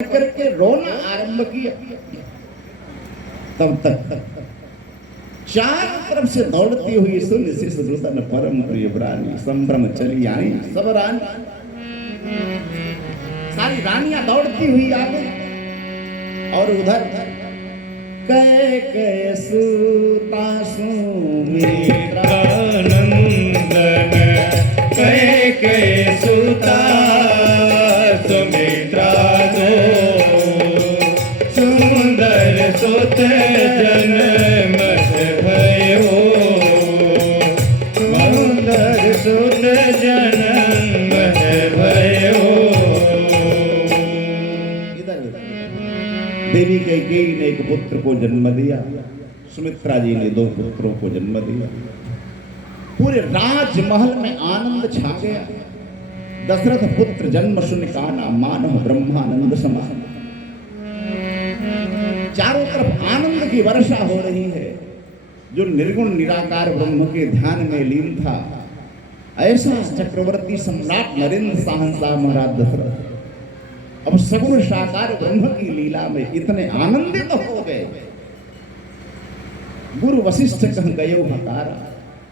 करके रोना आरंभ किया, तब तक चारों तरफ से दौड़ती हुई सुनिश्चित सुदर्शन परम प्रिय प्राणी संभ्रम चली आई। सब रानी, सारी रानियां दौड़ती हुई आ गई और उधर कै कै सुता सुमित्रा नंदन कै कै सुता सुमित्रा दो सुंदर सुत जन्म भयो सुंदर सुत जन्म भयो। देवी कैकेयी ने एक पुत्र को जन्म दिया, सुमित्रा जी ने 2 पुत्रों को जन्म दिया। पूरे राजमहल में आनंद छा गया। दशरथ पुत्र जन्म सुन काना मानव ब्रह्मानंद समान। चारों तरफ आनंद की वर्षा हो रही है। जो निर्गुण निराकार ब्रह्म के ध्यान में लीन था, ऐसा चक्रवर्ती सम्राट नरेंद्र शाहंशाह महाराज दशरथ अब सगुण साकार ब्रह्म की लीला में इतने आनंदित हो गए। गुरु वशिष्ठ कह गयो हकारा,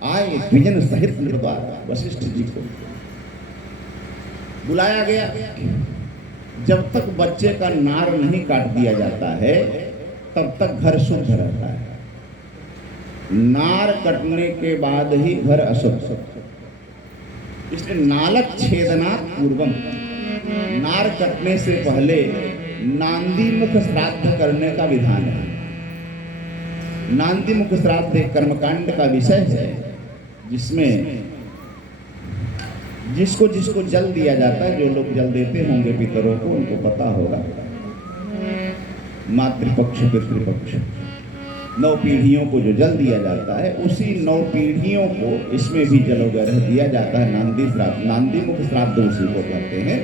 आए द्विजन सहित निर्द्वारा। वशिष्ठ जी को बुलाया गया। जब तक बच्चे का नार नहीं काट दिया जाता है तब तक घर शुद्ध रहता है। नार कटने के बाद ही घर अशुद्ध। इसलिए नालक छेदना पूर्वम, नार कटने से पहले नांदी मुख श्राद्ध करने का विधान है। नांदी मुख श्राद्ध एक कर्मकांड का विषय है जिसमें जिसको जिसको जल दिया जाता है, जो लोग जल देते होंगे पितरों को उनको पता होगा। मातृपक्ष पितृपक्ष 9 पीढ़ियों को जो जल दिया जाता है, उसी 9 पीढ़ियों को इसमें भी जल वगैरह दिया जाता है। नांदी श्राद्ध, नांदी मुख श्राद्ध उसी को कहते हैं।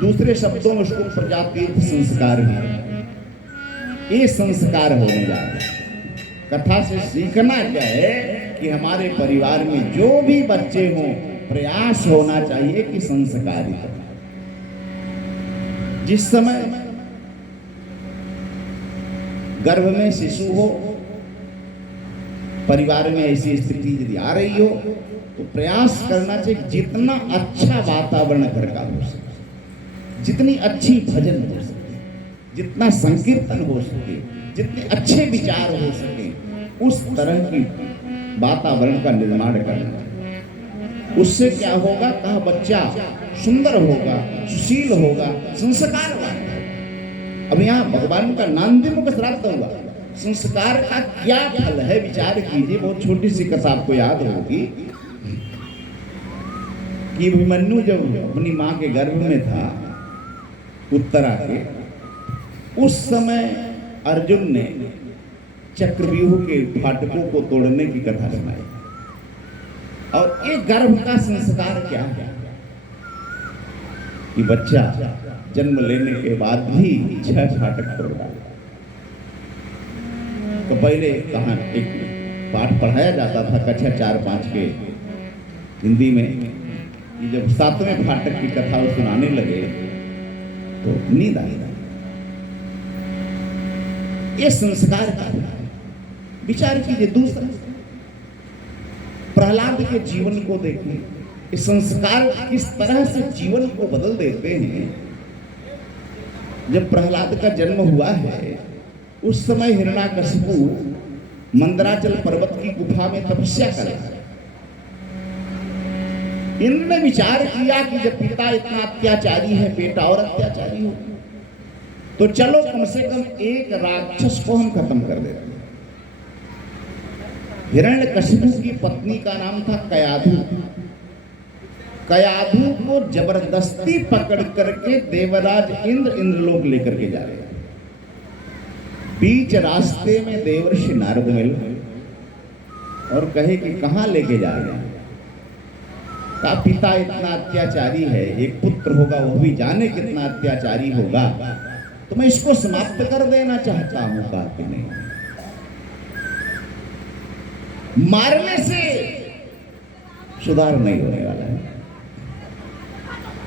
दूसरे शब्दों में उसको प्रजातीर्थ संस्कार भी। ये संस्कार होने जा रहा है। कथा से सीखना क्या है कि हमारे परिवार में जो भी बच्चे हों, प्रयास होना चाहिए कि संस्कारित। जिस समय गर्भ में शिशु हो, परिवार में ऐसी स्थिति यदि आ रही हो, तो प्रयास करना चाहिए जितना अच्छा वातावरण घर का हो सके, जितनी अच्छी भजन हो सके, जितना संकीर्तन हो सके, जितने अच्छे विचार हो सके, उस तरह की वातावरण का निर्माण करना। उससे क्या होगा? कहा बच्चा सुंदर होगा, सुशील होगा, संस्कारवान। अब यहाँ भगवान का नांदी मुख श्राद्ध हुआ, संस्कार का क्या फल है विचार कीजिए। बहुत छोटी सी कथा आपको याद होगी कि अभिमन्यु जब अपनी माँ के गर्भ में था, उत्तरा के, उस समय अर्जुन ने चक्रव्यूह के फाटकों को तोड़ने की कथा सुनाई। और एक गर्भ का संस्कार क्या है कि बच्चा जन्म लेने के बाद भी 6 फाटक तोड़ डाला। तो पहले कहाँ एक पाठ पढ़ाया जाता था कक्षा 4-5 के हिंदी में, कि जब 7वें फाटक की कथा वो सुनाने लगे तो नींद आई। ये संस्कार का विचार कीजिए। दूसरा, प्रहलाद के जीवन को देखिए। इस संस्कार किस तरह से जीवन को बदल देते हैं। जब प्रहलाद का जन्म हुआ है, उस समय हिरण्याकशिपु मंदराचल पर्वत की गुफा में तपस्या कर रहा है। इन्होंने विचार किया कि जब पिता इतना अत्याचारी है, बेटा और अत्याचारी हो, तो चलो कम से कम एक राक्षस को हम खत्म कर देते हैं। हिरण्यकशिपु की पत्नी का नाम था कयाधु। कयाधु को जबरदस्ती पकड़ करके देवराज इंद्रलोक लेकर के जा रहे हैं। बीच रास्ते में देवर्षि नारद मिले और कहे कि कहाँ लेके जा रहे हैं? का पिता इतना अत्याचारी है, एक पुत्र होगा वो भी जाने कितना अत्याचारी होगा, तो मैं इसको समाप्त कर देना चाहता हूं। कहा कि नहीं, मारने से सुधार नहीं होने वाला है।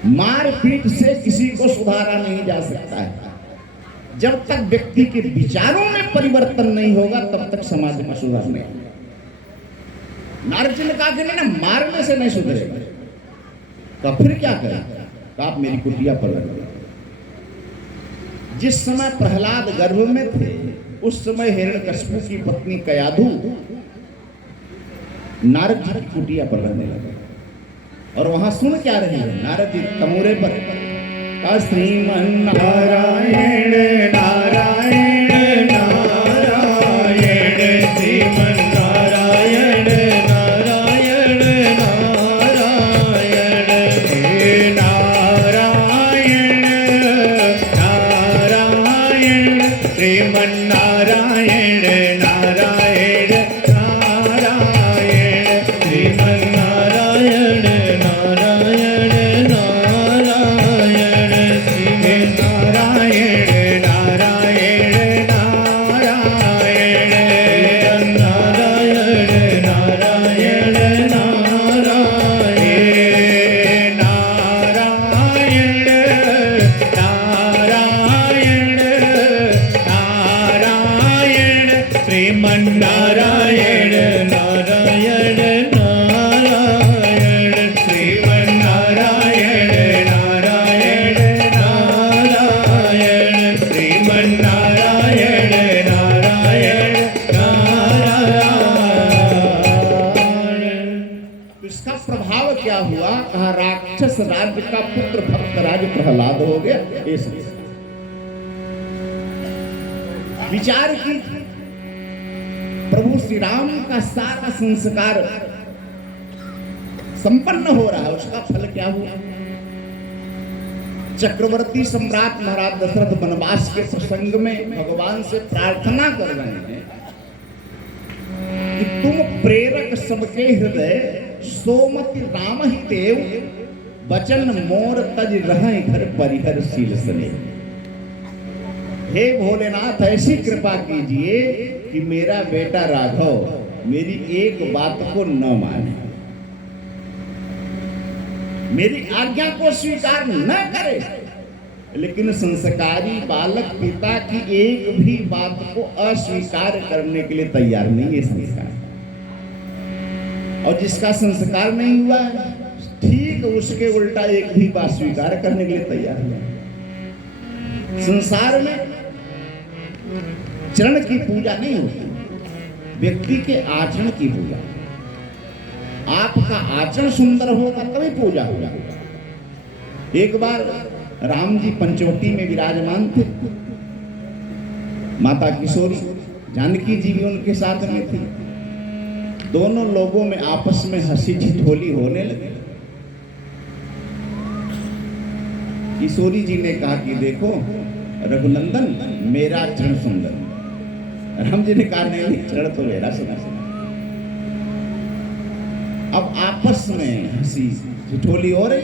मारपीट से किसी को सुधारा नहीं जा सकता है। जब तक व्यक्ति के विचारों में परिवर्तन नहीं होगा तब तक समाज में सुधार नहीं होगा। नारद जी ने कहा कि ना मारने से नहीं सुधरेगा। तो फिर क्या करें? तो आप मेरी कुटिया पर रख दो। जिस समय प्रहलाद गर्भ में थे उस समय हिरण्यकशिपु की पत्नी कयाधु नारद जी की कुटिया पर रहने लगे और वहां सुन क्या रहे हैं? नारद जी तमूरे पर श्रीमन नारायण नारायण नारायण श्रीमन नारायण नारायण नारायण हे नारायण नारायण श्रीमन नारायण नारायण नारायण श्रीमन नारायण नारायण नारायण श्रीमन नारायण नारायण नारायण नारायण नारायण नारायण नारायण नारायण नारायण श्रीमन नारायण नारायण नारायण श्रीमन नारायण नारायण नारायण श्रीमन नारायण नारायण नारायण। तो इसका प्रभाव क्या हुआ? कहा राक्षस राज्य का पुत्र भक्त राज प्रहलाद हो गया। ये समझ विचार की प्रभु श्री राम का सारा संस्कार संपन्न हो रहा है, उसका फल क्या हुआ? चक्रवर्ती सम्राट महाराज दशरथ वनवास के प्रसंग में भगवान से प्रार्थना कर रहे हैं कि तुम प्रेरक सबके हृदय सोमति राम ही देव बचन मोर तज रह घर परिहर शील सने। हे भोलेनाथ ऐसी कृपा कीजिए कि मेरा बेटा राघव मेरी एक बात को न माने, मेरी आज्ञा को स्वीकार न करे, लेकिन संस्कारी बालक पिता की एक भी बात को अस्वीकार करने के लिए तैयार नहीं है। संस्कार और जिसका संस्कार नहीं हुआ ठीक उसके उल्टा एक भी बात स्वीकार करने के लिए तैयार नहीं। संसार में चरण की पूजा नहीं होती, व्यक्ति के आचरण की पूजा। आपका आचरण सुंदर होगा तभी पूजा होगा। एक बार राम जी पंचवटी में विराजमान थे, माता किशोरी जानकी जी भी उनके साथ में थी। दोनों लोगों में आपस में हंसी ठिठोली होने लगी। किशोरी जी ने कहा कि देखो रघुनंदन मेरा चरण सुंदर। राम जी ने कहा नहीं चरण तो मेरा सुंदर। अब आपस में हंसी ठिठोली हो रही,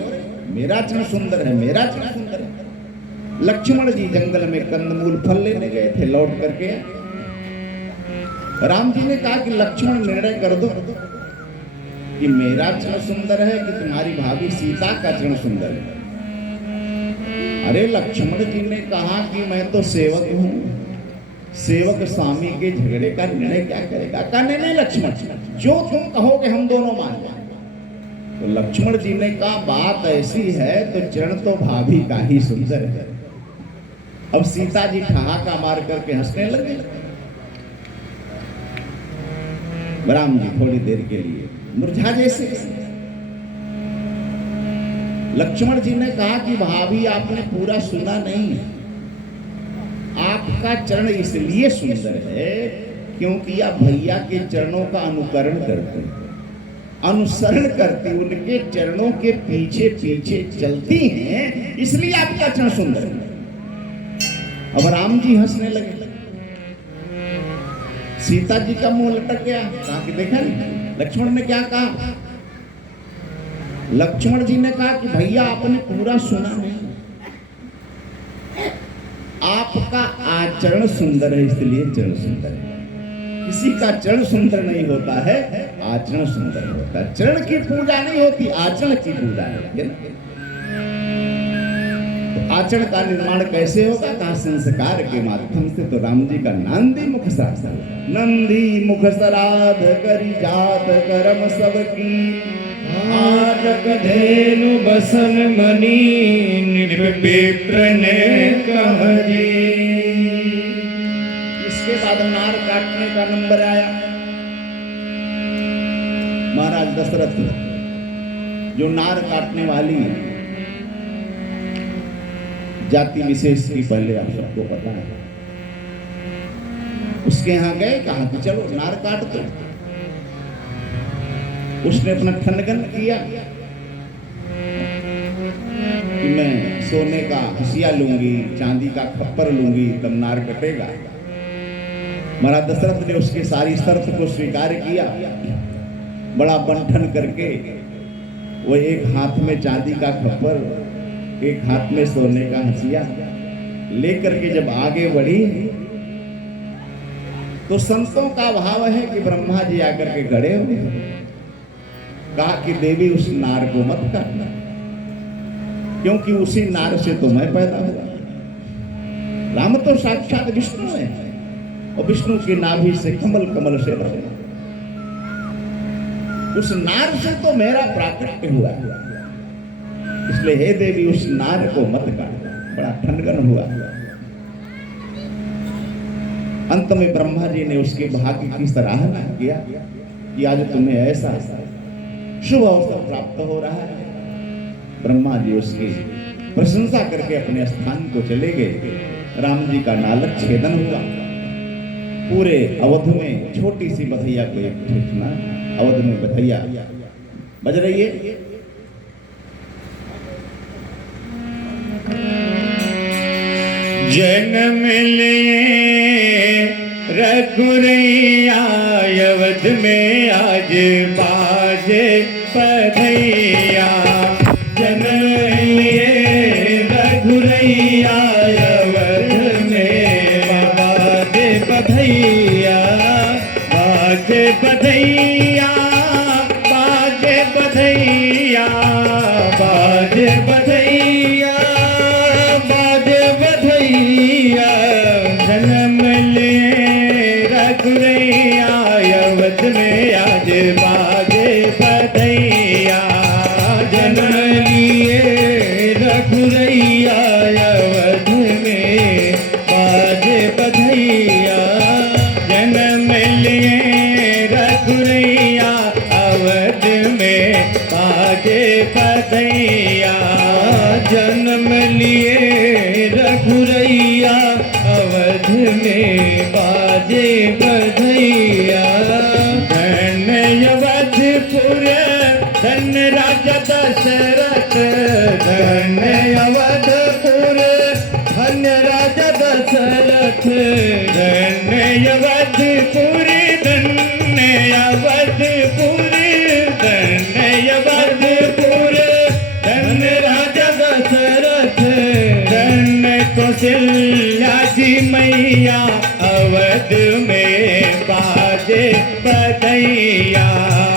मेरा चरण सुंदर है, मेरा चरण सुंदर है। लक्ष्मण जी जंगल में कंदमूल फल लेने गए थे, लौट करके राम जी ने कहा कि लक्ष्मण निर्णय कर दो कि मेरा चरण सुंदर है कि तुम्हारी भाभी सीता का चरण सुंदर है। अरे लक्ष्मण जी ने कहा कि मैं तो सेवक हूं, सेवक स्वामी के झगड़े का निर्णय क्या करेगा? कहा नहीं लक्ष्मण जो तुम कहोगे हम दोनों मान लेंगे। तो लक्ष्मण जी ने कहा बात ऐसी है तो चरण तो भाभी का ही सुंदर है। अब सीता जी ठहाका मार करके हंसने लगे। राम जी थोड़ी देर के लिए मुरझा जैसे। लक्ष्मण जी ने कहा कि भाभी आपने पूरा सुना नहीं, आपका चरण इसलिए सुंदर है क्योंकि आप भैया के चरणों का अनुकरण करते हैं, अनुसरण करती, उनके चरणों के पीछे पीछे चलती हैं, इसलिए आपका चरण सुंदर है। अब राम जी हंसने लगे, सीता जी का मुंह लटक गया। कहा कि देखा नहीं लक्ष्मण ने क्या कहा? लक्ष्मण जी ने कहा कि भैया आपने पूरा सुना नहीं, आपका आचरण सुंदर है इसलिए चरण सुंदर है। किसी का चरण सुंदर नहीं होता है, आचरण सुंदर होता है। चरण की पूजा नहीं होती, आचरण की पूजा होती है। तो आचरण का निर्माण कैसे होगा? कहा संस्कार के माध्यम से। तो राम जी का नंदी मुख श्राद्ध, नंदी मुख श्राद्ध करी जात कर्म सबकी, आटक धेनु बसन मनी निप विप्र ने कह जी। इसके बाद नार काटने का नंबर आया। महाराज दशरथ जो नार काटने वाली जाति विशेष की पहले आप सबको पता है, उसके यहां गए, कहा कि चलो नार काट दो। उसने अपना ठनगन किया कि मैं सोने का हसिया लूंगी, चांदी का खप्पर लूंगी, तब नार कटेगा। महाराज दशरथ ने उसकी सारी शर्त को स्वीकार किया। बड़ा बंठन करके वो एक हाथ में चांदी का खप्पर, एक हाथ में सोने का हसिया लेकर के जब आगे बढ़ी, तो संतों का भाव है कि ब्रह्मा जी आकर के खड़े हुए, कहा कि देवी उस नार को मत काटना, क्योंकि उसी नार से तो मैं पैदा हुआ। राम तो साक्षात विष्णु है और विष्णु की नाभि से कमल, कमल से बने। उस नार से तो मेरा प्राकट्य हुआ, इसलिए हे देवी उस नार को मत काटना। बड़ा ठनगन हुआ। अंत में ब्रह्मा जी ने उसके भाग्य की सराहना किया कि आज तुम्हें ऐसा शुभ अवसर प्राप्त हो रहा है। ब्रह्मा जी उसकी प्रशंसा करके अपने स्थान को चले गए। राम जी का नालक छेदन हुआ। पूरे अवध में छोटी सी बधैया को एक सुना, अवध में बधैया बज रही है। जन्म लिए रघुरैया अवध में आज बाजे बधैया। जन्म लिए रघुरैया अवध में बाजे बधैया, बाजे बधैया, बाजे बधैया, बाजे बधैया, बाजे बधैया। जन्म ले रघुरैया अवध में आज बाजे बधैया। जन्म लिए रघुरैया अवध में बाजे बधैया। जन्म लिए रघुरैया अवध में बाजे बधैया। जन्म लिए रघुरैया अवध में बाजे बधैया। धन्य अवधपुर धन्य राजा दशरथ, धन्य अवधपुर धन्य राजा दशरथ। धन्य अवधपुर धन्य अवधपुर धन्य अवधपुर धन्य राजा दशरथ। धन्य कौशल्या जी मैया अवध में बाजे बधैया।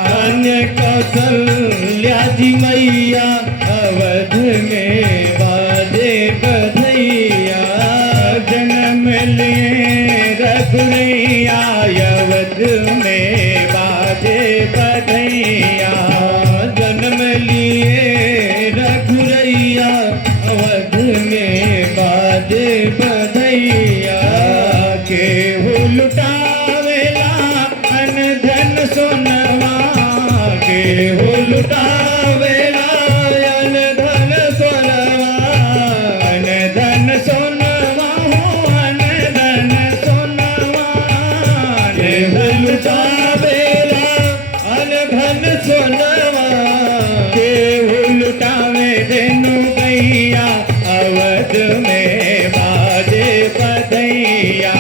धन्य कौशल्या जी मैया अवध में बाजे बधैया। जन्म लिए रघुरैया अवध में बाजे बधैया। जन्म लिए रघुरैया अवध में बाजे बधैया। केहू लुटावेला अन धन सोनवा, केहू लुटावेला अन धन सोनवा। अन धन सोनवा हो अन धन सोनवा। केहू लुटावेला अन धन सोनवा। केहू लुटावे धेनु गैया अवध में बाजे बधैया।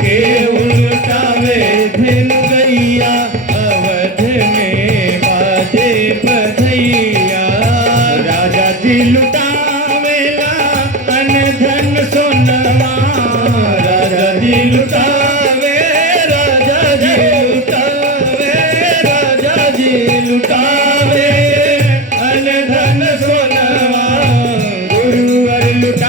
केहू लुटावे धेनु गैया अवध में बाजे बधैया। राजा जी लुटावेला अन धन सोनवा। राजा जी लुटावे, राजा जी लुटावे, राजा जी लुटावे अन धन सोनवा। गुरुवर लुटा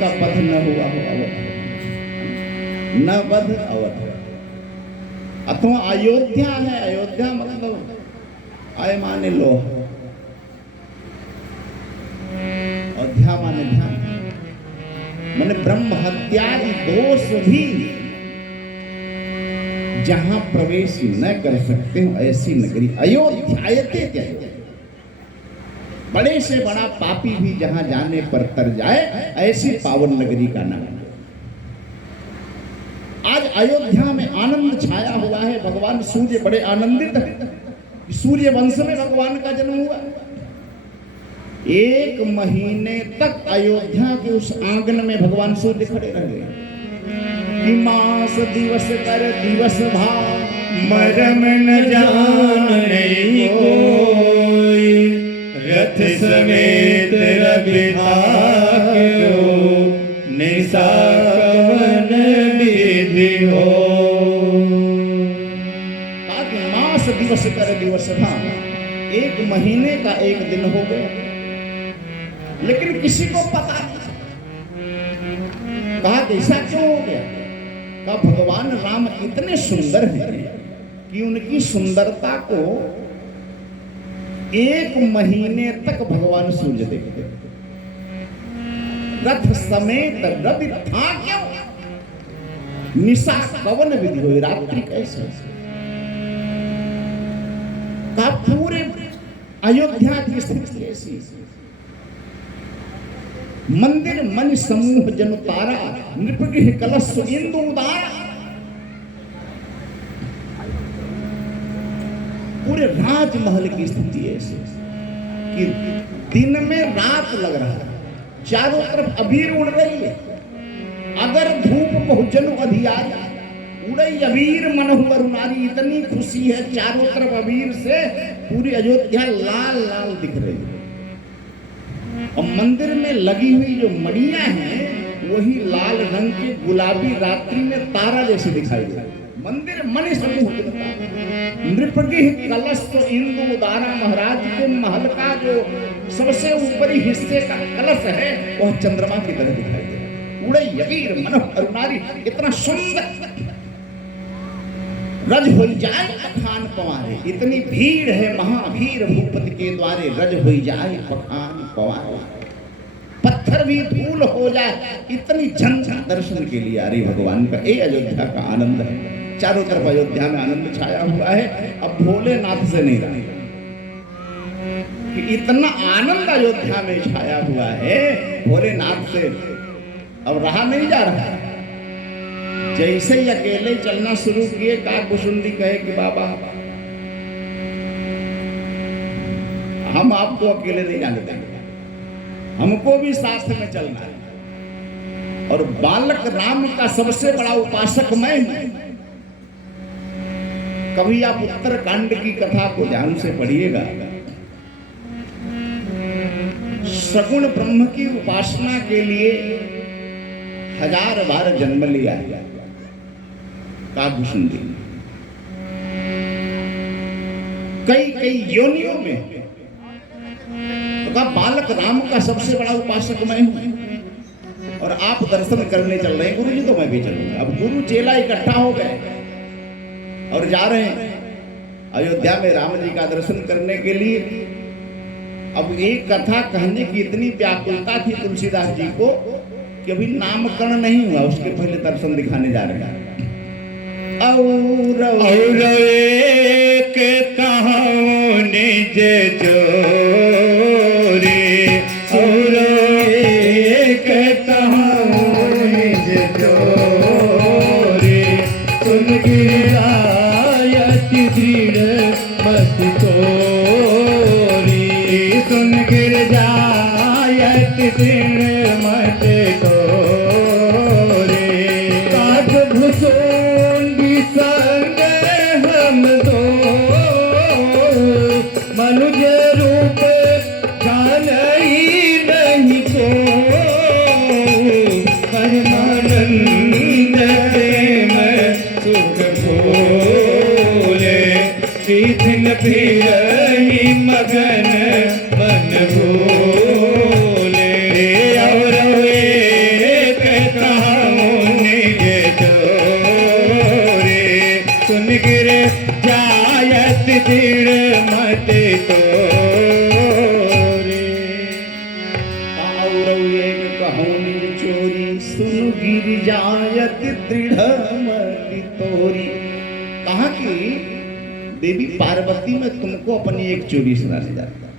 का पथ न हुआ हो अवध, न वध अवध। अथवा अयोध्या है, अयोध्या मतलब आय माने लोह, अयोध्या माने ध्यान, माने ब्रह्म हत्यादि दोष भी जहां प्रवेश न कर सकते हो ऐसी नगरी अयोध्या। अयोध्या क्या है? बड़े से बड़ा पापी भी जहां जाने पर तर जाए ऐसी पावन नगरी का नाम। आज अयोध्या में आनंद छाया हुआ है। भगवान सूर्य बड़े आनंदित हैं। सूर्य वंश में भगवान का जन्म हुआ। 1 महीने तक अयोध्या के उस आंगन में भगवान सूर्य खड़े रहे। कि मास दिवस कर दिवस भाव, मरम न जाने कोई, रथ समेत रविधाक्यो, निशा कवन विधि हो। मास दिवस कर दिवस भाव, 1 महीने का 1 दिन हो गया, लेकिन किसी को पता नहीं। कहा ऐसा क्यों हो गया? कहा भगवान राम इतने सुंदर हैं कि उनकी सुंदरता को 1 महीने तक भगवान सूर्य देखते। रथ समेत रवि था क्यों, निशा कवन विधि हुई, रात्रि कैसे? कहा पूरे अयोध्या की स्थिति ऐसी। मंदिर मन समूह जन तारा, नृपगृह कलश इंदु उदारा। पूरे राजमहल की स्थिति ऐसी कि दिन में रात लग रहा है, चारों तरफ अबीर उड़ रही है। अगर धूप बहुजन अधियारी, उड़ई अबीर मनहु अरुणारी। इतनी खुशी है, चारों तरफ अबीर से पूरी अयोध्या लाल लाल दिख रही है। और मंदिर में लगी हुई जो मड़ियां हैं वही लाल रंग की गुलाबी रात्रि में तारा जैसे दिखाई दे रही। मंदिर मन समूह नृपगृह कलश तो इंदु उदारा। महाराज के महल का जो सबसे ऊपरी हिस्से का कलश है वह चंद्रमा की तरह दिखाई दे रहा। उड़े यवीर मनोह अरुणारी, इतना सुंदर। रज हो जाए पखान पवारे, इतनी भीड़ है महाभीर भूपति के द्वारे। रज हो जाए पखान पवारे, पत्थर भी धूल हो जाए, इतनी जनता दर्शन के लिए आ रही भगवान का। ये अयोध्या का आनंद है। चारों तरफ अयोध्या में आनंद छाया हुआ है। अब भोलेनाथ से नहीं रहा कि इतना आनंद अयोध्या में छाया हुआ है, भोलेनाथ से अब रहा नहीं जा रहा है। जैसे ही अकेले चलना शुरू किए, काकभुसुंडी कहे कि बाबा हम आपको अकेले नहीं जाने देंगे, हमको भी साथ में चलना है। और बालक राम का सबसे बड़ा उपासक मैं हूं। कभी आप उत्तरकांड की कथा को ध्यान से पढ़िएगा। सगुण ब्रह्म की उपासना के लिए 1000 बार जन्म लिया है काकभुसुंडी। कई योनियों में। तो कहा बालक राम का सबसे बड़ा उपासक मैं हूं और आप दर्शन करने चल रहे हैं गुरु जी, तो मैं भी चलूंगा। अब गुरु चेला इकट्ठा हो गए और जा रहे हैं अयोध्या में राम जी का दर्शन करने के लिए। अब एक कथा कहने की इतनी व्याकुलता थी तुलसीदास जी को कि अभी नामकरण नहीं हुआ, उसके पहले दर्शन दिखाने जा रहे हैं। और एक कहां निज चोरी, और एक कहां निज चोरी। सुन गिरायत दृढ़ मत तोरी, सुन गिर जायत दृढ़ मत तोरी। काकभुसुंडी संग हम दो, मनुज रूप जानई नहीं को। परमानंद प्रेम सुख भोले, पीथिन फिरहि मगन मन भोले। और जायत दृढ़ मत तोरे। और एक कहूँ निज चोरी सुन गिर जायत दृढ़ मति तोरी। कहा कि देवी पार्वती में तुमको अपनी एक चोरी सुनाने जाता है,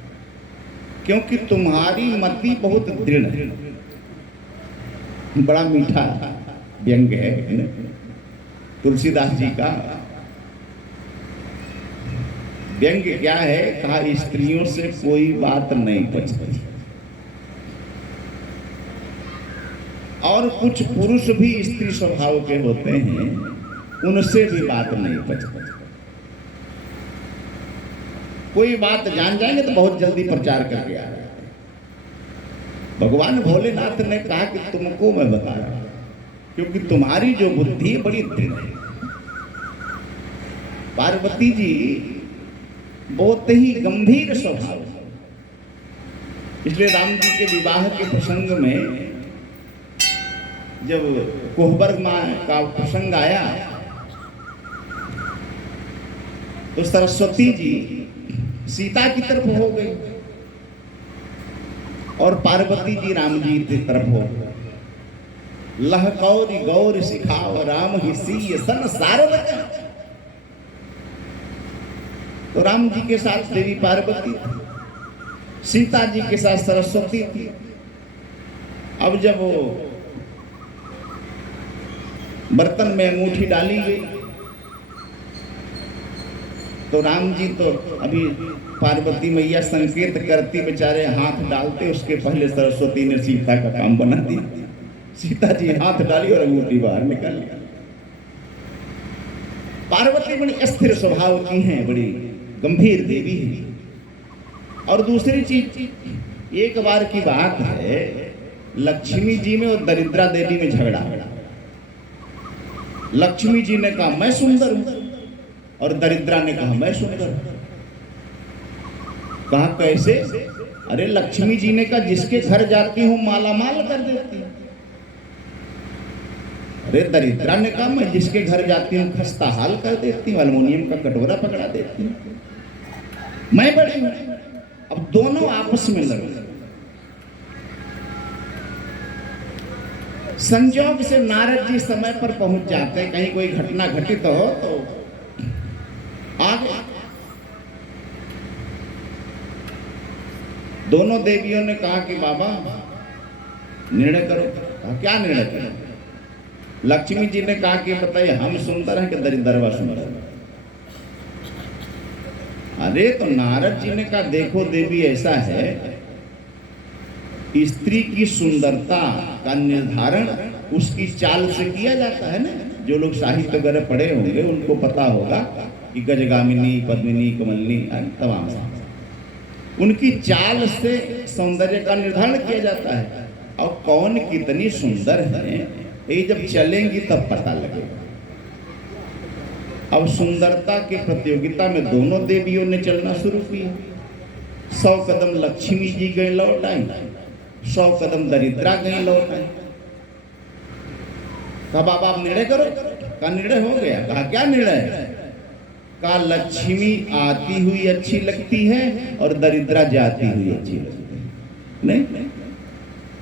क्योंकि तुम्हारी मति बहुत दृढ़ है। बड़ा मीठा व्यंग है ना? तुलसीदास जी का व्यंग क्या है? कहा स्त्रियों से कोई बात नहीं पचती, और कुछ पुरुष भी स्त्री स्वभाव के होते हैं, उनसे भी बात नहीं पचती। कोई बात जान जाएंगे तो बहुत जल्दी प्रचार करके आ जाते हैं। भगवान भोलेनाथ ने कहा कि तुमको मैं बता रहा हूं, क्योंकि तुम्हारी जो बुद्धि है बड़ी दृढ़ है। पार्वती जी बहुत ही गंभीर स्वभाव है, इसलिए राम जी के विवाह के प्रसंग में जब कोहबर मां का प्रसंग आया तो सरस्वती जी सीता की तरफ हो गई और पार्वती जी राम जी की तरफ हो गई। लह कौरी गौर सिखाओ राम ही सीय सन सारद। तो राम जी के साथ देवी पार्वती थी, सीता जी के साथ सरस्वती थी। अब जब वो बर्तन में अंगूठी डाली गई तो राम जी तो अभी पार्वती मैया संकेत करती, बेचारे हाथ डालते, उसके पहले सरस्वती ने सीता का काम बना दिया। सीता जी हाथ डाली और अंगूठी बाहर निकाल लिया। पार्वती बड़ी अस्थिर स्वभाव की हैं, बड़ी गंभीर देवी है। और दूसरी चीज, एक बार की बात है, लक्ष्मी जी में और दरिद्रा देवी में झगड़ा। लक्ष्मी जी ने कहा मैं सुंदर हूं, और दरिद्रा ने कहा मैं सुंदर हूं। कहा कैसे? अरे लक्ष्मी जी ने कहा जिसके घर जाती हूं माला माल कर देती हूं। अरे दरिद्रा ने कहा मैं जिसके घर जाती हूं खस्ता हाल कर देती हूं, अल्युमिनियम का कटोरा पकड़ा देती हूं, मैं बड़ी हूं। अब दोनों आपस में लड़े। संजोग से नारद जी समय पर पहुंच जाते, कहीं कोई घटना घटित हो तो आगे। दोनों देवियों ने कहा कि बाबा निर्णय करो। कहा क्या निर्णय करो? लक्ष्मी जी ने कहा कि बताइए हम सुंदर हैं कि दरिद्रवा सुंदर है? अरे तो नारद जी ने कहा देखो देवी ऐसा है, स्त्री की सुंदरता का निर्धारण उसकी चाल से किया जाता है ना। जो लोग साहित्य वगैरह पढ़े होंगे उनको पता होगा कि गजगामिनी, पद्मिनी, कमलिनी तमाम उनकी चाल से सौंदर्य का निर्धारण किया जाता है। और कौन कितनी सुंदर है ये जब चलेंगी तब पता लगेगा। अब सुंदरता की प्रतियोगिता में दोनों देवियों ने चलना शुरू किया। 100 कदम लक्ष्मी जी गए लौट आई, 100 कदम दरिद्रा गई लौट आई। कहा बाबा आप निर्णय करो। कहा निर्णय हो गया। कहा क्या निर्णय? कहा लक्ष्मी आती हुई अच्छी लगती है और दरिद्रा जाती हुई अच्छी लगती है। नहीं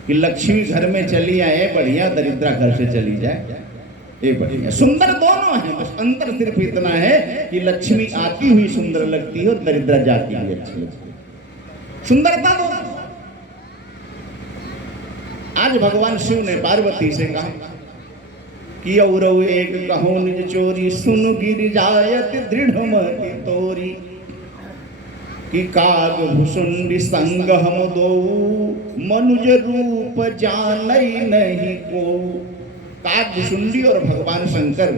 कि लक्ष्मी घर में चली आए बढ़िया, दरिद्रा घर से चली जाए ये बढ़िया। सुंदर दोनों हैं, बस अंतर सिर्फ इतना है कि लक्ष्मी आती हुई सुंदर लगती है और दरिद्रा जाती हुई अच्छी लगती है। सुंदरता दोनों। आज भगवान शिव ने पार्वती से कहा कि और एक कहूं निज चोरी सुन गिर जायत दृढ़ मति तोरी। कि काग भुसुंडी संग हम दो मनुज रूप जानई नहीं को। काग भुसुंडी और भगवान शंकर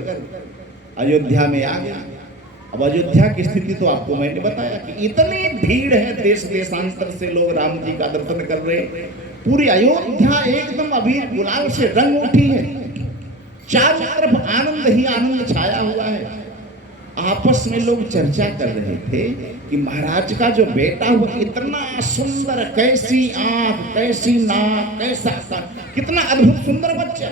अयोध्या में आ गया। अब अयोध्या की स्थिति तो आपको मैंने बताया कि इतनी भीड़ है, देश देशांतर से लोग राम जी का दर्शन कर रहे हैं। पूरी अयोध्या एकदम अबीर गुलाल से रंग उठी है, चारों तरफ आनंद ही आनंद छाया हुआ है। आपस में लोग चर्चा कर रहे थे कि महाराज का जो बेटा हुआ इतना सुंदर, कैसी आंख, कैसी नाक, कैसा सर, कितना अद्भुत सुंदर बच्चा।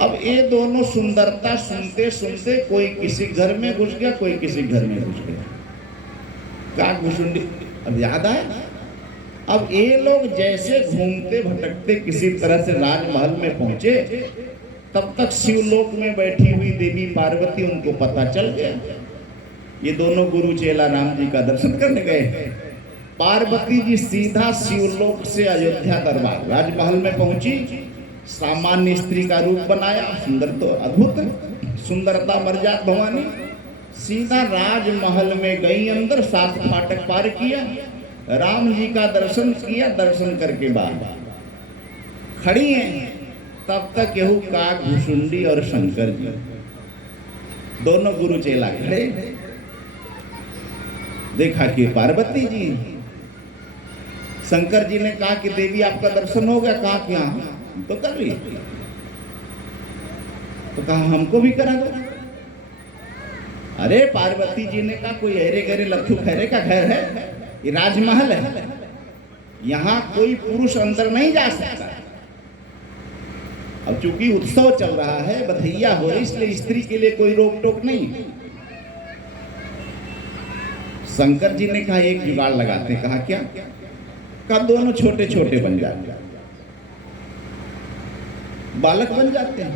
अब ये दोनों सुंदरता सुनते सुनते कोई किसी घर में घुस गया, कोई किसी घर में घुस गया। का घुसुंडी अब याद आया। अब ये लोग जैसे घूमते भटकते किसी तरह से राजमहल में पहुंचे, तब तक शिवलोक में बैठी हुई देवी पार्वती उनको पता चल गया। ये दोनों गुरु चेला राम जी का दर्शन करने गए। पार्वती जी सीधा शिवलोक से अयोध्या दरबार राजमहल में पहुंची, सामान्य स्त्री का रूप बनाया, सुंदर तो अद्भुत सुंदरता मर्यादा भवानी, सीधा राजमहल में गई, अंदर 7 फाटक पार किया, राम जी का दर्शन किया। दर्शन करके बाद खड़ी हैं, तब तक यहू काक भुसुंडी और शंकर जी दोनों गुरु चेला खड़े। देखा कि पार्वती जी, शंकर जी ने कहा कि देवी आपका दर्शन हो गया। कहा कि हाँ तो कर ली। तो कहा हमको भी करा दो। अरे पार्वती जी ने कहा कोई अरे गरे लट्ठू खैरे का घर है, ये राजमहल है, यहां कोई पुरुष अंदर नहीं जा सकता। अब चूंकि उत्सव चल रहा है, बधैया हो, इसलिए स्त्री के लिए कोई रोक टोक नहीं। शंकर जी ने कहा एक जुगाड़ लगाते। कहा क्या? कहा दोनों छोटे छोटे बन जाते, बालक बन जाते हैं।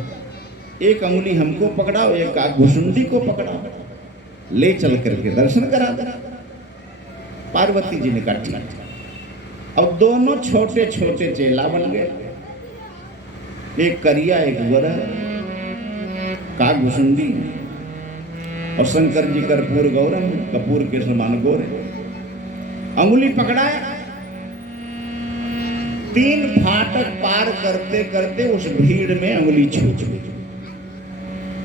एक अंगुली हमको पकड़ाओ, एक घुसुंडी को पकड़ाओ, ले चल करके दर्शन करा दे। पार्वती जी ने कहा ठीक। अब दोनों छोटे छोटे चेला बन गए, एक करिया एक गोरा, का घुसुंडी, और शंकर जी कर्पूर गौरम, कपूर के समान गोरे। अंगुली पकड़ाया, 3 फाटक पार करते करते उस भीड़ में अंगुली छूट गई।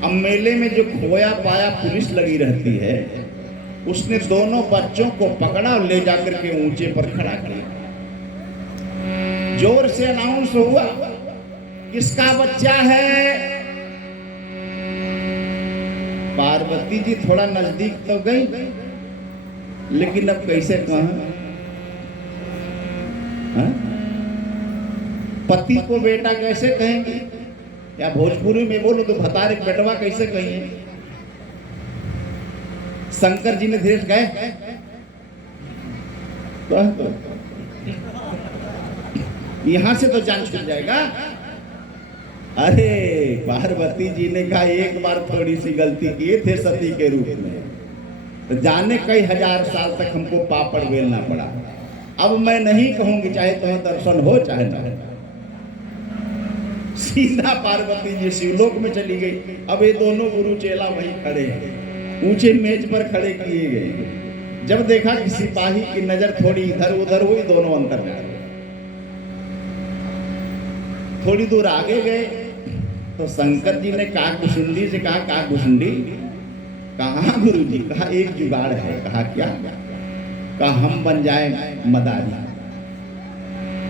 अब मेले में जो खोया पाया पुलिस लगी रहती है, उसने दोनों बच्चों को पकड़ा और ले जाकर के ऊंचे पर खड़ा किया। जोर से अनाउंस हुआ, किसका बच्चा है? पार्वती जी थोड़ा नजदीक तो गई, लेकिन अब कैसे कहें? पति को बेटा कैसे कहेंगे? या भोजपुरी में बोलो तो भतारे बेटवा कैसे कहेंगे? शंकर जी ने धीरे गए तो यहां से तो जान छूट जाएगा। अरे पार्वती जी ने कहा एक बार थोड़ी सी गलती किए थे सती के रूप में, तो जाने कई हजार साल तक हमको पापड़ बेलना पड़ा। अब मैं नहीं कहूंगी, चाहे तुम्हें दर्शन हो चाहे ना। सीधा पार्वती जी शिवलोक में चली गई। अब ये दोनों गुरु चेला वहीं खड़े हैं, ऊंचे मेज पर खड़े किए गए। जब देखा कि सिपाही की नजर थोड़ी इधर उधर हुई, दोनों अंतर में आ गए। थोड़ी दूर आगे गए तो शंकर जी ने काकभुसुंडी से कहा, काकभुसुंडी कहाँ गुरु जी? कहा एक जुगाड़ है। कहा क्या? कहा हम बन जाए मदारी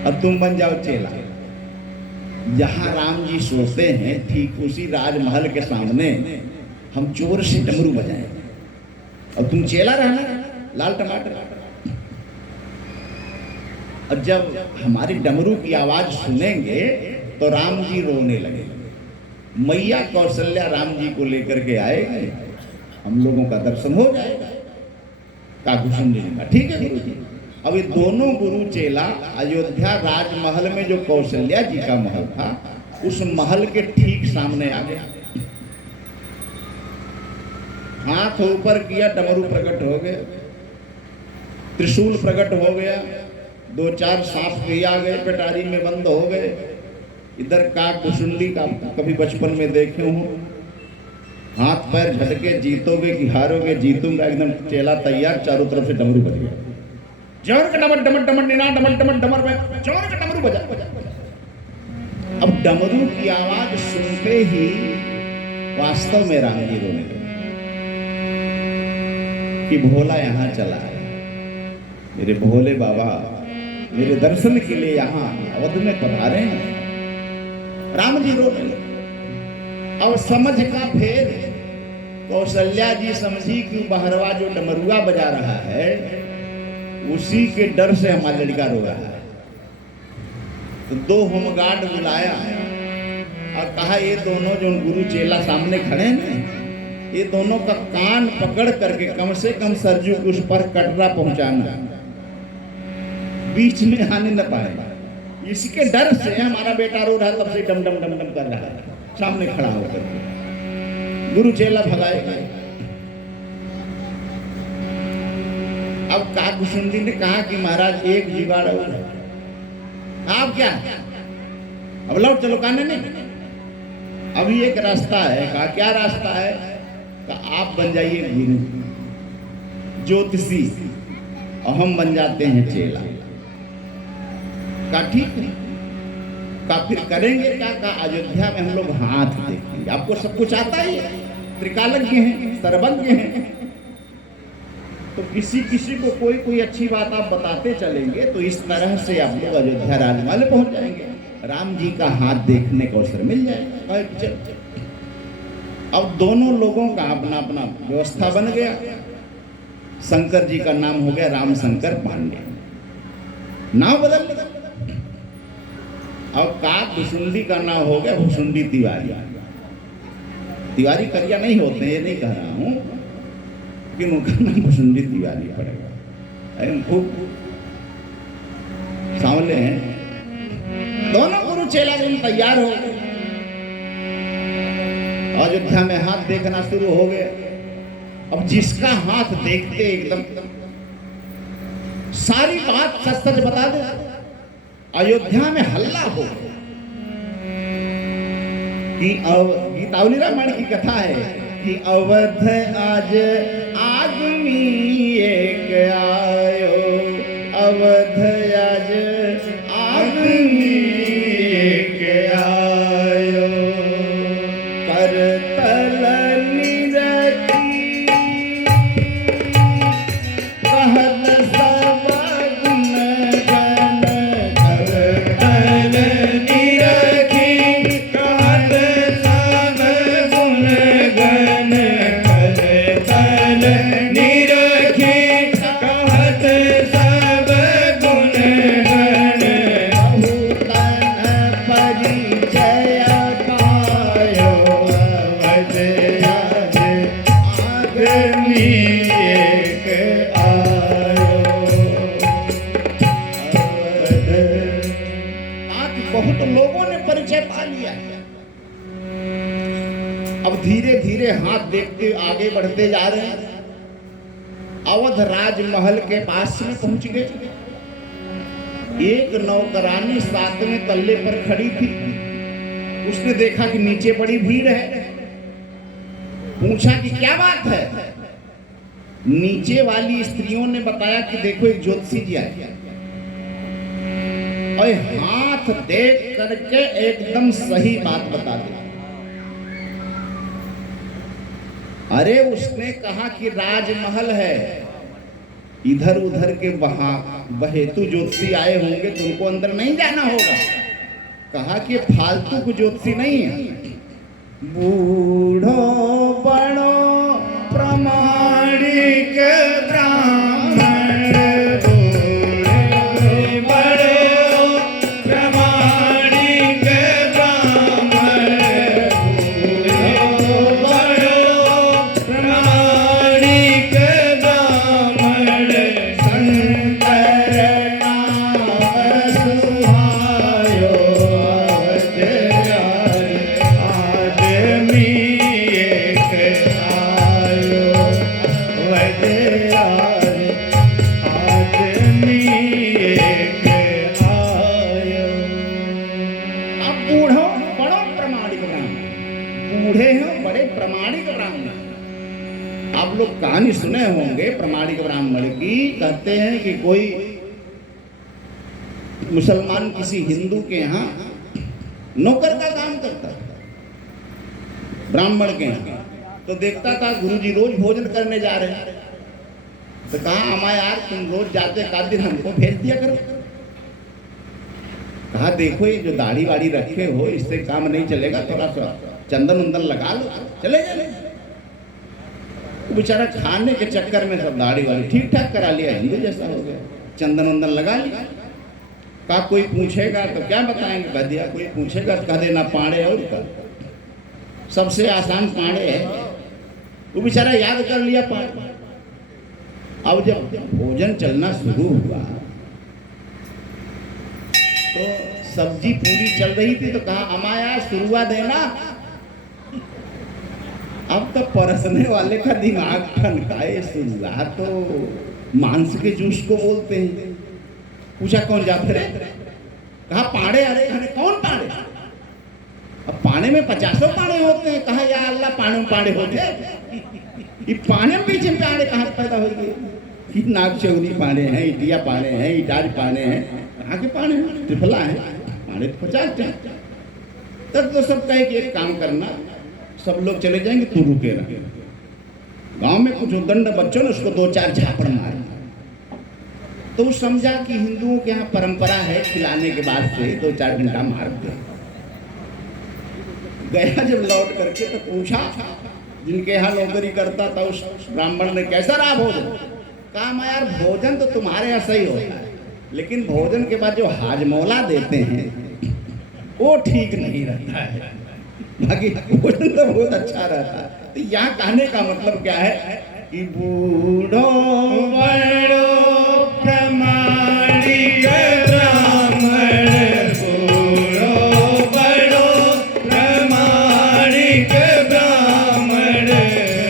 और तुम बन जाओ चेला। जहां राम जी सोते हैं ठीक उसी राजमहल के सामने हम जोर से डमरू बजाएं और तुम चेला रहना लाल टमाटर। और जब हमारी डमरू की आवाज सुनेंगे तो राम जी रोने लगे। मैया कौशल्या राम जी को लेकर के आएगी, हम लोगों का दर्शन हो जाएगा। काकभुसुंडी ने कहा ठीक है गुरु जी। अब ये दोनों गुरु चेला अयोध्या राजमहल में जो कौशल्या जी का महल था, उस महल के ठीक सामने आ गया। हाथ ऊपर किया, डमरू प्रकट हो गए, त्रिशूल प्रकट हो गया, 2-4 सांप भी आ गए, पेटारी में बंद हो गए। इधर काकभुसुंडी का कभी बचपन में देखे हूं, हाथ पैर झटके, जीतोगे कि हारोगे? जीतूंगा। एकदम चेला तैयार, चारों तरफ से डमरू बज गया। जोर का डमर डमर डमर निना डमर डमर डमर में जोर का डमरू बजा। अब डमरू की आवाज सुनते ही वास्तव में राम जी रोने लगे कि भोला यहाँ चला है, मेरे भोले बाबा मेरे दर्शन के लिए यहाँ अवध में पधारे हैं। राम जी रोने लगे। अब समझ का फेर, कौशल्या जी समझी कि बहरवा जो डमरुआ बजा रहा है उसी के डर से हमारा लड़का रो रहा है। तो 2 होमगार्ड बुलाया, और कहा ये दोनों जो गुरु चेला सामने खड़े हैं ना, ये दोनों का कान पकड़ करके कम से कम सरजू के उस पर कटरा पहुंचाना, बीच में आने न पाए। इसके डर से हमारा बेटा रो रहा है, तब से डम डम डम डम कर रहा है सामने खड़ा होकर के। गुरु चेला भगाए गए। अब काकुशुंडी ने कहा कि महाराज एक जुगाड़ और है। आप क्या, अब लौट चलो कहने नहीं, अभी एक रास्ता है। कहा क्या रास्ता है? कहा आप बन जाइए गुरु ज्योतिषी और हम बन जाते हैं चेला। कहा ठीक है। कहा फिर करेंगे क्या? कहा अयोध्या में हम लोग हाथ देखेंगे, आपको सब कुछ आता ही है, त्रिकालज्ञ हैं, सर्वज्ञ हैं, तो किसी किसी को कोई कोई अच्छी बात आप बताते चलेंगे तो इस तरह से आप लोग अयोध्या राजमहल पहुंच जाएंगे, राम जी का हाथ देखने का अवसर मिल जाएगा। चल, अब दोनों लोगों का अपना अपना व्यवस्था बन गया। शंकर जी का नाम हो गया राम शंकर पांडे, नाम बदल गया। अब काक भुसुंडी का नाम हो गया भुसुंडी तिवारी। तिवारी करिया नहीं होते, ये नहीं कह रहा हूं, लेकिन उनका नाम भुसुंडी तिवारी पड़ेगा। खूब सांवले हैं। दोनों गुरु चेला दिन तैयार हो गए, अयोध्या में हाथ देखना शुरू हो गए। अब जिसका हाथ देखते एकदम सारी बात सच सच बता दे, अयोध्या में हल्ला हो कि गीतावली रामायण की कथा है कि अवध आज आदमी एक आयो, अवध आज आदमी एक आयो, करतल निरखी कहत सब गुण गण, करतल निरखी कहत सब गुण गण, करतल निरखी कहत सब गुण गण, भूतन परिचय पायो, अवध आज आदमी एक आयो, अवध। आज बहुत लोगों ने परिचय पा लिया। अब धीरे धीरे हाथ देखते आगे बढ़ते जा रहे हैं। अवध राजमहल के पास में पहुंच गए। एक नौकरानी 7वें तल्ले पर खड़ी थी। उसने देखा कि नीचे बड़ी भीड़ है, पूछा कि क्या बात है। नीचे वाली स्त्रियों ने बताया कि देखो एक ज्योतिषी जी आए और हाथ देख करके एकदम सही बात बता दी। अरे उसने कहा कि राजमहल है, इधर उधर के बहेतु ज्योतिषी आए होंगे तो उनको अंदर नहीं जाना होगा। कहा कि फालतू को ज्योतिषी नहीं है, बूढ़ो बड़ो प्रमाणिक ब्राह्मण, बूढ़ो बड़ो प्रमाणिक ब्राह्मण, बूढ़ो बड़ो प्रमाणिक ब्राह्मण, शंकर नाम सुहायो, आदमी एक आयो, आदमी एक आयो। अब बूढ़ो बड़ो प्रमाणिक ब्राह्मण, बूढ़े हैं बड़े प्रमाणिक ब्राह्मण। आप लोग कहानी सुने होंगे प्रमाणिक ब्राह्मण की। कहते हैं कि कोई मुसलमान किसी हिंदू के यहाँ नौकर का काम करता था, ब्राह्मण के यहाँ। तो देखता था गुरुजी रोज भोजन करने जा रहे हैं, तो कहा अमा यार तुम रोज जाते, एक आध दिन हमको भेज दिया करो। कहा देखो ये जो दाढ़ी वाड़ी रखे हो इससे काम नहीं चलेगा, थोड़ा सा चंदन उंदन लगा लो, चले जाए। तो बेचारा खाने के चक्कर में सब दाढ़ी वाड़ी ठीक ठाक करा लिया, हिंदू जैसा हो गया, चंदन उंदन लगा लिया। का कोई पूछेगा तो क्या बताएंगे, कह दिया कोई पूछेगा तो कह देना पाड़े और का। सबसे आसान पाड़े है, वो बेचारा याद कर लिया पाड़े। अब जब भोजन चलना शुरू हुआ तो सब्जी पूरी चल रही थी तो कहा अमाया शुरुआ देना। अब तो परसने वाले का दिमाग ठनकाए, शुरुआ तो मांस के जूस को बोलते हैं। पूछा कौन जाफर है? कहा पाड़े। अरे अरे कौन पाड़े? अब पाने में 50 पाड़े होते हैं। कहा या अल्लाह पाने में पाड़े होते ये पाने में पीछे पाड़े कहाँ पैदा हो गए? कि नागचौरी पाड़े हैं, इटिया पाड़े हैं, इटाज पाड़े हैं, कहाँ के पाड़े हैं? त्रिफला है पाड़े 50 हैं। तब तो सब कहे कि एक काम करना, सब लोग चले जाएंगे तू रुके रहे। गांव में कुछ उदंड बच्चों ने उसको 2-4 झापड़ मारे। तो समझा कि हिंदुओं के यहाँ परंपरा है खिलाने के बाद से 2-4 घंटा मारते। गया जब लौट करके तो पूछा जिनके यहाँ नौकरी करता था उस ब्राह्मण ने, कैसा रहा भोजन? कहा मैं यार भोजन तो तुम्हारे यहाँ सही होता है, लेकिन भोजन के बाद जो हाजमौला देते हैं वो ठीक नहीं रहता है। बाकी भोजन तो बहुत अच्छा रहता है। तो यहाँ कहने का मतलब क्या है कि बूढ़ो बड़ो प्रमाणिक ब्राह्मण, बूढ़ो बड़ो प्रमाणिक ब्राह्मण,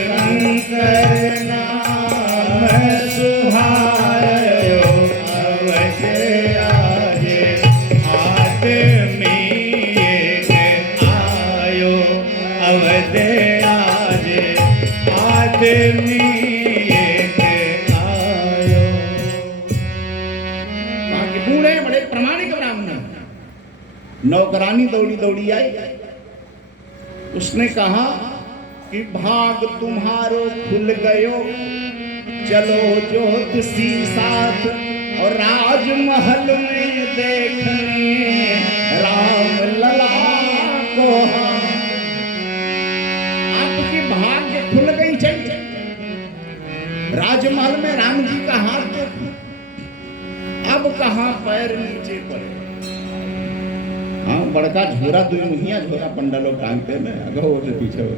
शंकर नाम सुहायो अवध आजे, आदमी एक आयो अवध आजे, आदमी एक आयो। बाकी बूढ़े बड़े प्रमाणिक ब्राह्मण। नौकरानी दौड़ी दौड़ी आई, उसने कहा कि भाग तुम्हारो खुल गयो, चलो ज्योतिषी साथ और राजमहल में देखने राम लला को। आपकी भाग्य खुल गई, चल राजमहल में राम जी का हाथ देखो। अब कहाँ पैर नीचे पड़े। हाँ बड़का झोरा, 2 मुहिया झोरा पंडा लोग टांगते हैं, अगो से पीछे हो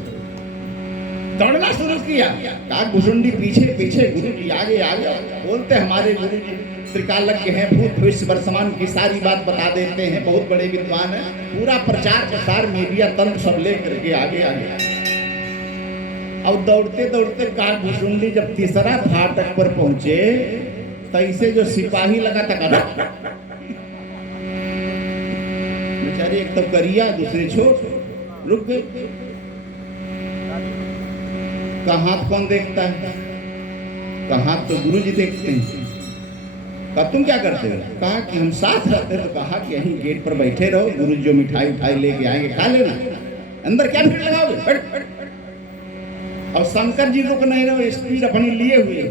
दौड़ना शुरू किया। कहा घुसुंडी पीछे पीछे, गुरु जी आगे आगे। बोलते हमारे गुरु जी त्रिकालज्ञ हैं, भूत भविष्य वर्तमान की सारी बात बता देते हैं, बहुत बड़े विद्वान हैं। पूरा प्रचार प्रसार मीडिया तंत्र सब लेकर के आगे आगे। अब दौड़ते दौड़ते कहा घुसुंडी जब तीसरा फाटक पर पहुंचे तो इसे जो सिपाही लगा था, बेचारी एक तो करिया दूसरी छोट, रुक गए। का हाथ कौन देखता है? का हाथ तो गुरु जी देखते हैं। कहा तुम क्या करते हो? कहा कि हम साथ रहते। तो कहा कि यहीं गेट पर बैठे रहो, गुरु जी जो मिठाई उठाई लेके आएंगे खा लेना, अंदर क्या भीड़ लगाओगे? और शंकर जी रुक नहीं रहो, स्पीड अपनी लिए हुए।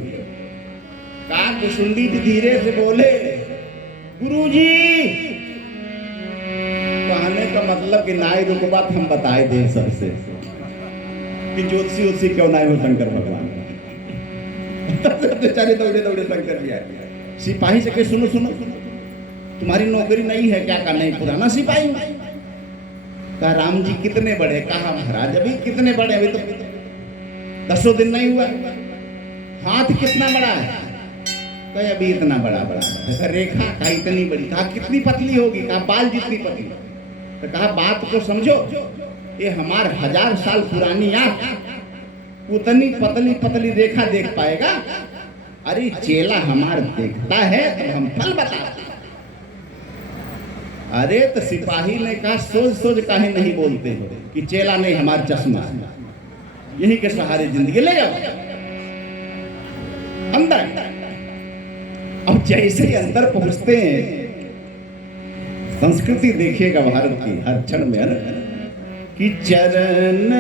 कहा कुसुंडी जी धीरे से बोले गुरु जी, कहने का मतलब कि नाई रुकबा हम बताए दे सबसे कि ज्योतिषी उसी क्यों ना हो शंकर भगवान। बेचारे दौड़े दौड़े शंकर जी आए। सिपाही से कहे सुनो सुनो तुम्हारी नौकरी नहीं है क्या? का नहीं, पुराना सिपाही। कहा राम जी कितने बड़े? कहा महाराज अभी कितने बड़े, अभी तो 10 दिन नहीं हुआ। हाथ कितना बड़ा है? कहे अभी इतना बड़ा बड़ा। रेखा कहा इतनी बड़ी। कहा कितनी पतली होगी? कहा बाल जितनी पतली। तो कहा बात को समझो, ये हमार 1000 साल पुरानी आंख उतनी पतली पतली रेखा देख पाएगा? अरे चेला हमार देखता है तो हम फल बताते। अरे तो सिपाही ने कहा सोच सोच काहे नहीं बोलते हो कि चेला नहीं हमार चश्मा, यही के सहारे जिंदगी ले जाओ अंदर। अब जैसे ही अंदर पहुंचते हैं, संस्कृति देखिएगा भारत की हर क्षण में, है कि चरण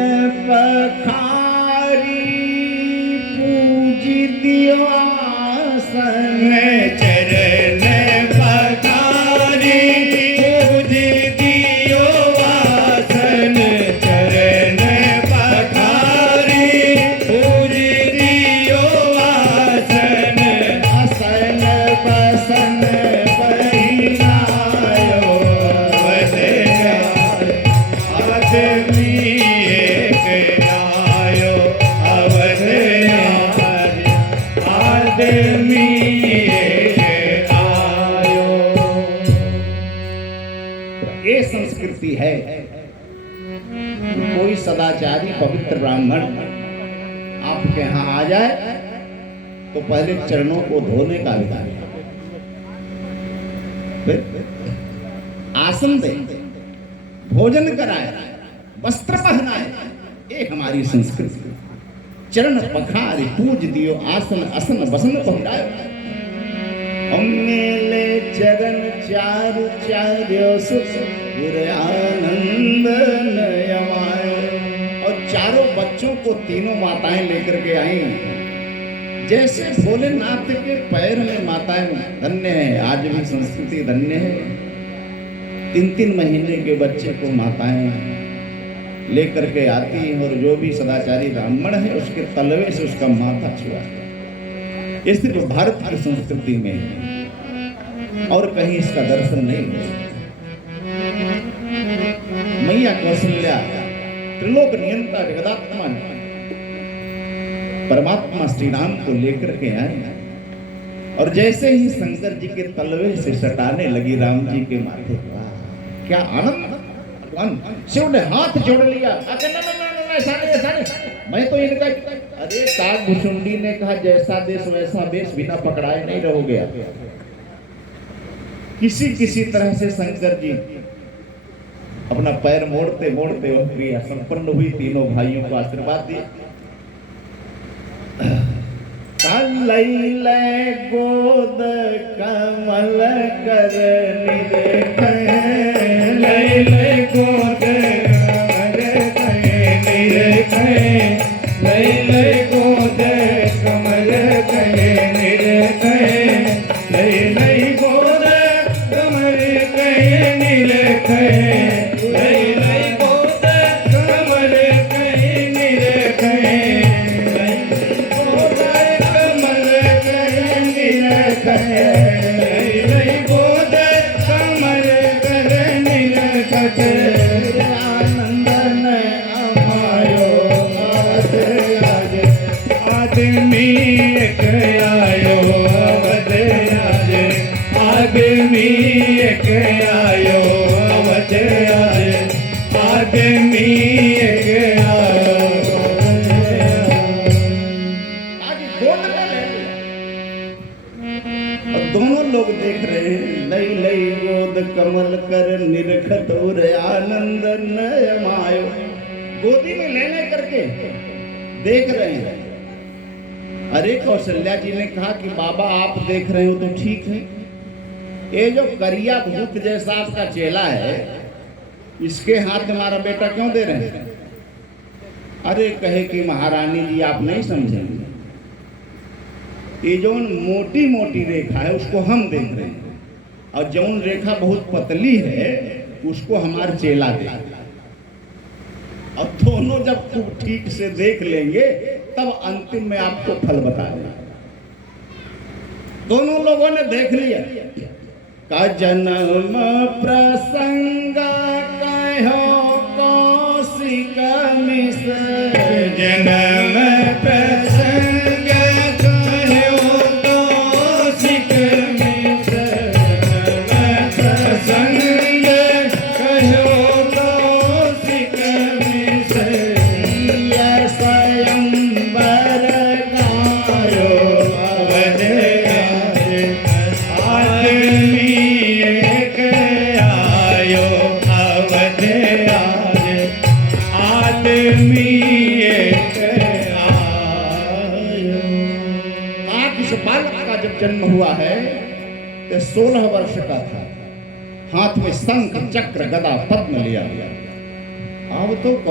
पखारी पूज दियो आसन, चरण पखारी पूज दियो आसन, चरण पखारी पूज दियो आसन, असन बसन बहिना आदमी आयो। ये संस्कृति है। कोई सदाचारी पवित्र ब्राह्मण आपके यहाँ आ जाए तो पहले चरणों को धोने का अधिकार है, फिर आसन दे, भोजन कराए, वस्त्र पहनाए, ये हमारी संस्कृति। चरण पखारे पूज दियो, आसन असन वसन पहुंचायो। मेले चरण चारु चार्यो सुख गुर आनंद नयमायो। और चारों बच्चों को तीनों माताएं लेकर के आई। जैसे भोलेनाथ के पैर में माताएं धन्य है, आज भी संस्कृति धन्य है। 3-3 महीने के बच्चे को माताएं लेकर के आती हैं और जो भी सदाचारी ब्राह्मण है उसके तलवे से उसका माथा छुआ। ये सिर्फ भारत की संस्कृति में है और कहीं इसका दर्शन नहीं हो सकता। मैया कौशल्या त्रिलोक नियंता जगदात्मा परमात्मा श्री राम को लेकर के आए और जैसे ही शंकर जी के तलवे से सटाने लगी राम जी के माथे पर, क्या आनंद! शिव ने हाथ जोड़ लिया। मैं तो इनका, अरे काकभुसुंडी ने कहा जैसा देश वैसा वेश, बिना पकड़ाए नहीं रहोगे। किसी तरह से शंकर जी अपना पैर मोड़ते मोड़ते वो क्रिया संपन्न हुई। तीनों भाइयों को आशीर्वाद दिए। लैले गोद कमल कर निरखे, लैले गोद कमल कहे निरखे, लैले गोद कमल कहे निरखे, लैले गोद कमल कहे निरखे, लैले गोद कमल कहे निरखे, लैले गोद कमल कहे निरखे, आनंदन अमायो आदमी एक आयो अवध आज, आदमी एक आयो अवध आज, आदमी एक आयो। आज गोद में ले लिया और दोनों लोग देख रहे हैं। लई लई गोद कमल कर निरखत उर आनंद नयमायो। गोदी में लेने करके देख रहे हैं। अरे कौशल्या जी ने कहा कि बाबा आप देख रहे हो तो ठीक है, ये जो करिया भूत जैसा आपका चेला है इसके हाथ हमारा बेटा क्यों दे रहे हैं? अरे कहे कि महारानी जी आप नहीं समझेंगे, ये जो मोटी मोटी रेखा है उसको हम देख रहे हैं और जौन रेखा बहुत पतली है उसको हमारा चेला देख रहा है। और दोनों जब खूब ठीक से देख लेंगे तब अंतिम में आपको फल बता देंगे। दोनों लोगों ने देख लिया। का जन्म प्रसंग कहो कौशिक मिस, जन्म प्रसंग कहो कौशिक मिस, जन्म प्रसंग कहो कौशिक मिस, स्वयंवर गायो अवध आदमी एक आयो अवध आज, आदमी एक आयो। आज इस बालक का जब जन्म हुआ है तो 16 वर्ष का था। हाथ में शंख चक्र गदा पद्म लिया। अब तो